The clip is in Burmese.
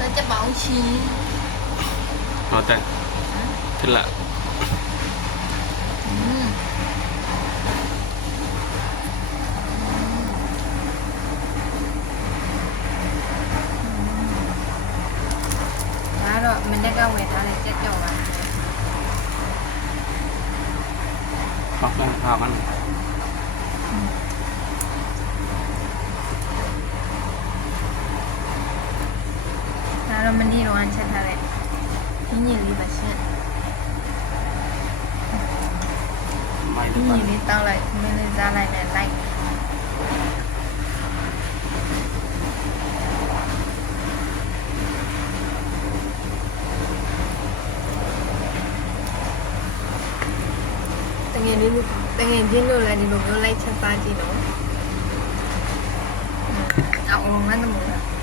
ទៅចាប់បងឈីអត់ទេធ្លាក់တော့မနေ့ကဝယ်ထားတဲ့ကြက်ကြော်ပါဟုတ်တယ်ဟာမန် တော့မနေ့တော့ချက်ထားတဲ့ညင်ညင်လေးပါရှင်မိုင်းညင်လေးတောက်လိုက်မင်းလေးစားလိုက်နဲ့လိုက်တငယ်လေးတငယ်ချင်းတို့လည်းဒီလိုမျိုးလိုက်ချက်စားကြည့်နော်အော်ငါ့မလို့